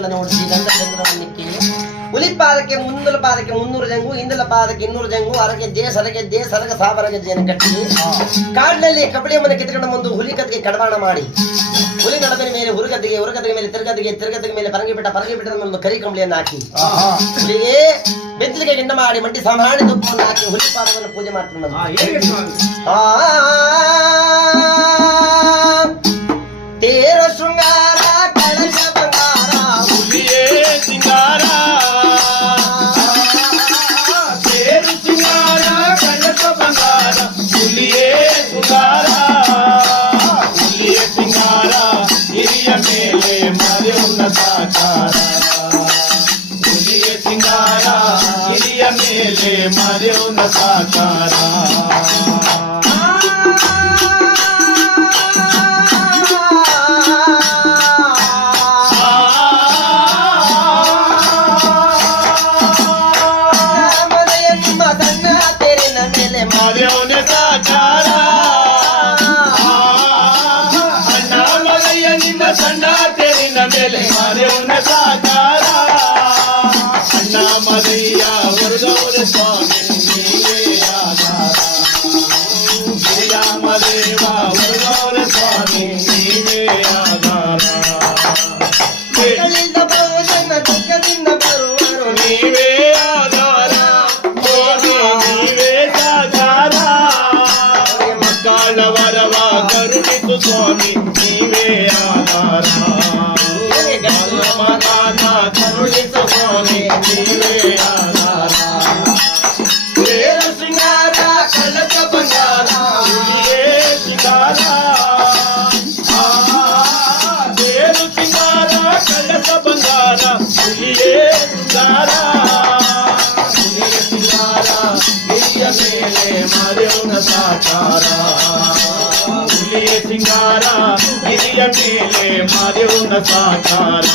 ಹುಲಿಗಳನ್ನು ಓಡಿಸಿ ಗಂಡ ಚಂದ್ರವನ್ನಿಕ್ಕಿ ಹುಲಿ ಪಾದಕ್ಕೆ ಮುಂದಲ ಪಾದಕ್ಕೆ 300 ಜಂಗು ಹಿಂದಲ ಪಾದಕ್ಕೆ 200 ಜಂಗು ಅರಗೆಜ್ಜೆ ಸರಗೆಜ್ಜೆ ಸರಗ ಸಾಬರಗೆಜ್ಜೆಯನ್ನು ಕಟ್ಟಿ ಕಾಡಿನಲ್ಲಿ ಕಬಡ್ಡಿ ಮನೆ ಕಿತ್ಕೊಂಡು ಬಂದು ಹುಲಿ ಕತ್ತಿಗೆ ಕಡವಾಣ ಮಾಡಿ ಹುಲಿ ನಡಬೆನ ಮೇಲೆ ಹುರುಗದ್ದಿಗೆ ಮೇಲೆ ತಿರುಗದ್ದಿಗೆ ಮೇಲೆ ಪರಂಗಿ ಬಿಟ್ಟದ ಮೇಲೆ ಒಂದು ಕರಿ ಕಂಬಳಿಯನ್ನು ಹಾಕಿ ಹುಲಿಗೆ ಬೆತ್ತಲಿಗೆ ಗಿಂಡ ಮಾಡಿ ಮಂಡಿ ಸಾಮಾನ್ಯ ತುಪ್ಪವನ್ನು ಹಾಕಿ ಹುಲಿ ಪಾದವನ್ನು ಪೂಜೆ ಮಾಡ್ತಾರೆ ತೇರ ಶೃಂಗಾರ ಕಳಶ ಬಂಗಾರ ಹುಲಿಯೇ ಸಿಂಗಾರ ತೇರು ಸಿಂಗಾರ ಕಳಶ ಬಂಗಾರ ಹುಲಿಯೇ ಶೃಂಗಾರ ಹುಲಿಯೇ ಸಿಂಗಾರ ಹಿರಿಯ ಮೇಲೆ ಮರೆಯುನ್ನ ಸಾಕಾರ ಹುಲಿಯೇ ಸಿಂಗಾರ ಹಿರಿಯ ಮೇಲೆ ಮರೆಯುನ್ನ ಸಾಕಾರ ಸಣ್ಣ ತೆರಿನ ಮೇಲೆ ಮರೆಯುನ ಸಾಕಾರ ಅಣ್ಣ ಮದಯ್ಯ ವರದವರ ಸ್ವಾಮಿ ನೀವೇ ಆಧಾರ ಗಿರಿಯ ಮದೇವ ವರದವರ ಸ್ವಾಮಿ ನೀವೇ ಆಧಾರ ದುಃಖದಿಂದ ಬರುವರು ನೀವೇ ಆಧಾರ ಸ್ವಾಮಿ ನೀವೇ ಸಾಕಾರ ಮಕ್ಕಳ ವರವ ಕರುಣಿಸು ಸ್ವಾಮಿ ನೀವೇ ಆಧಾರ ಮಗನ ಕರುಣಿಸು ಸ್ವಾಮಿ ನೀವೇ ಆಧಾರ ತೇರು ಸಿಂಗಾರ ಕಳಶ ಬಂಗಾರ ಹುಲಿಯೇ ಸಿಂಗಾರ ತೇರು ಸಿಂಗಾರ ಕಳಶ ಬಂಗಾರ ಹುಲಿಯೇ ಸಿಂಗಾರ ಹುಲಿಯ ಸಿಂಗಾರ ಹಿರಿಯ ಮೇಲೆ ಮರೆಯುನ ಸಾಕಾರ ಹುಲಿಯ ಸಿಂಗಾರ ಹಿರಿಯ ಮೇಲೆ ಮರೆಯುನ ಸಾಕಾರ